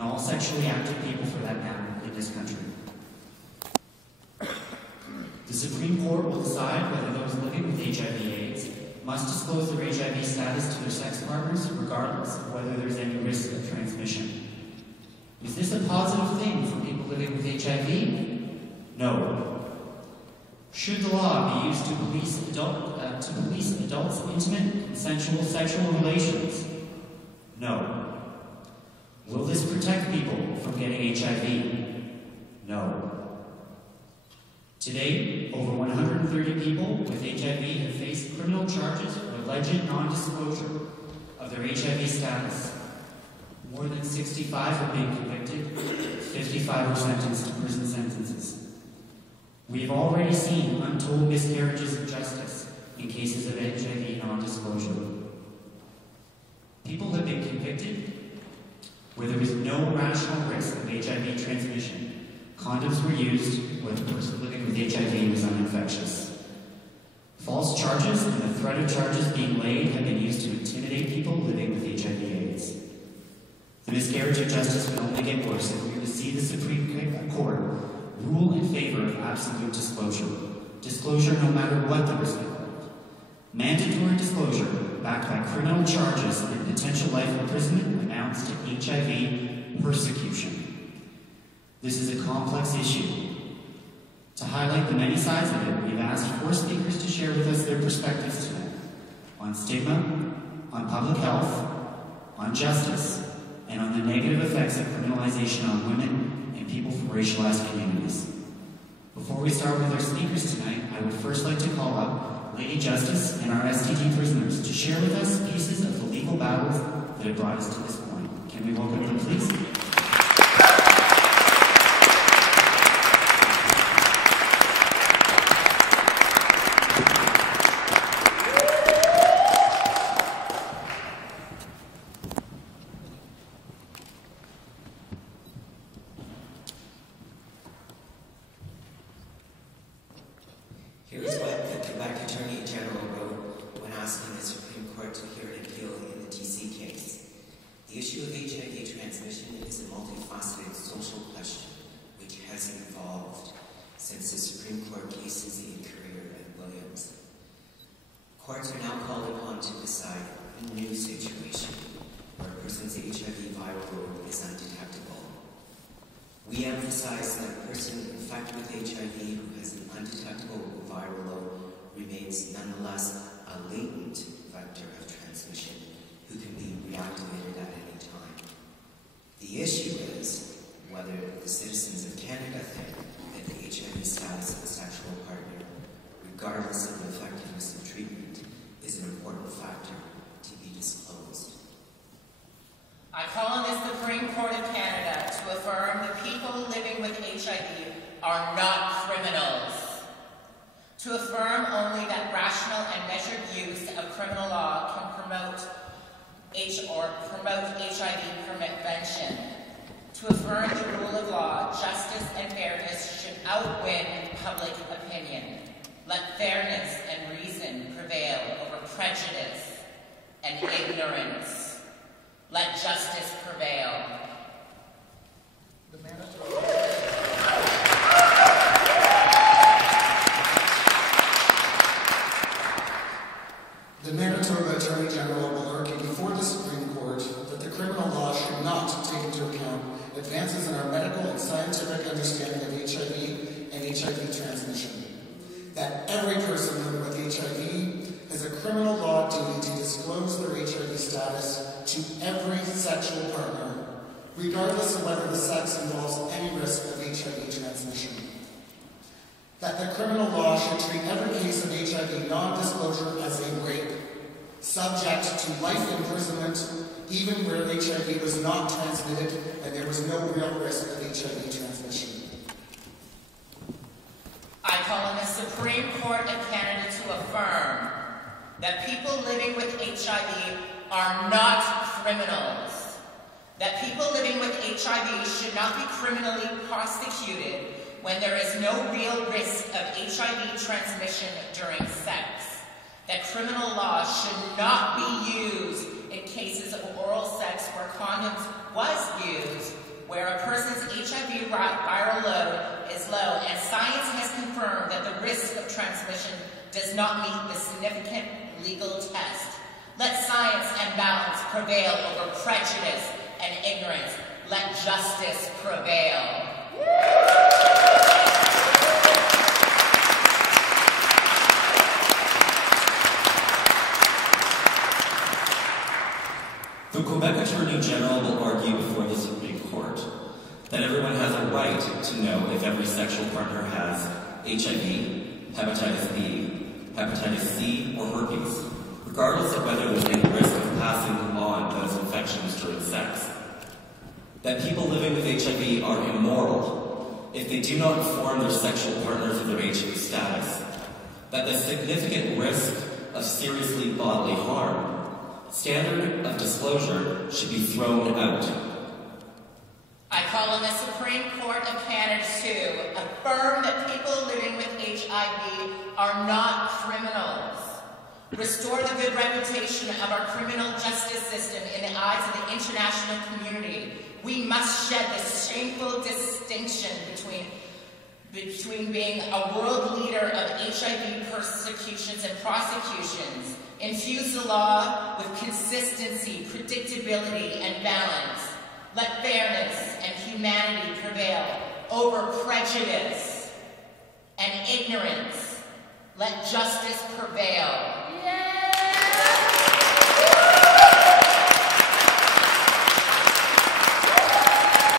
and all sexually active people for that matter in this country. The Supreme Court will decide whether those living with HIV/AIDS must disclose their HIV status to their sex partners regardless of whether there's any risk of transmission. Is this a positive thing for people living with HIV? No. Should the law be used to police adults' intimate, consensual sexual relations? No. Will this protect people from getting HIV? No. To date, over 130 people with HIV have faced criminal charges for alleged non-disclosure of their HIV status. More than 65 have been convicted, 55 were sentenced to prison sentences. We have already seen untold miscarriages of justice in cases of HIV non-disclosure. People have been convicted where there was no rational risk of HIV transmission. Condoms were used where the person living with HIV was uninfectious. False charges and the threat of charges being laid have been used to intimidate people living with HIV/AIDS. The miscarriage of justice will only get worse if we were to see the Supreme Court rule in favor of absolute disclosure. Disclosure no matter what the risk involved. Mandatory disclosure backed by criminal charges and potential life imprisonment amounts to HIV persecution. This is a complex issue. To highlight the many sides of it, we've asked 4 speakers to share with us their perspectives tonight on stigma, on public health, on justice, and on the negative effects of criminalization on women and people from racialized communities. Before we start with our speakers tonight, I would first like to call up Lady Justice and our STD prisoners to share with us pieces of the legal battles that have brought us to this point. Can we welcome them, please? Here's what the Quebec Attorney General wrote when asking the Supreme Court to hear an appeal in the DC case. The issue of HIV transmission is a multifaceted social question which has evolved since the Supreme Court cases in Courier and Williams. Courts are now called upon to decide a new situation where a person's HIV viral load is undetectable. We emphasize that a person infected with HIV who has an undetectable viral load remains nonetheless a latent vector of transmission who can be reactivated at any time. The issue is whether the citizens of Canada think that the HIV status of a sexual partner, regardless of the effectiveness of treatment, is an important factor to be disclosed. I call on the Supreme Court of Canada to affirm that people living with HIV are not criminals. To affirm only that rational and measured use of criminal law can promote HIV prevention. To affirm the rule of law, justice and fairness should outwin public opinion. Let fairness and reason prevail over prejudice and ignorance. Let justice prevail. The Manitoba Attorney General will argue before the Supreme Court that the criminal law should not take into account advances in our medical and scientific understanding of HIV and HIV transmission. That every person living with HIV has a criminal law duty to disclose their HIV status to every sexual partner, regardless of whether the sex involves any risk of HIV transmission. That the criminal law should treat every case of HIV non-disclosure as a rape, subject to life imprisonment, even where HIV was not transmitted and there was no real risk of HIV transmission. I call on the Supreme Court of Canada to affirm that people living with HIV are not criminals. That people living with HIV should not be criminally prosecuted when there is no real risk of HIV transmission during sex. That criminal law should not be used in cases of oral sex where condoms was used where a person's HIV viral load is low, and science has confirmed that the risk of transmission does not meet the significant legal test. Let science and balance prevail over prejudice and ignorance. Let justice prevail. The Quebec Attorney General will argue before the Supreme Court that everyone has a right to know if every sexual partner has HIV, hepatitis B, hepatitis C, or herpes, regardless of whether there's any risk of passing on those infections during sex. That people living with HIV are immoral if they do not inform their sexual partners of their HIV status. That the significant risk of seriously bodily harm standard of disclosure should be thrown out. I call on the Supreme Court of Canada to affirm that people living with HIV are not criminals. Restore the good reputation of our criminal justice system in the eyes of the international community. We must shed this shameful distinction between being a world leader of HIV persecutions and prosecutions. Infuse the law with consistency, predictability, and balance. Let fairness and humanity prevail over prejudice and ignorance. Let justice prevail. Yeah!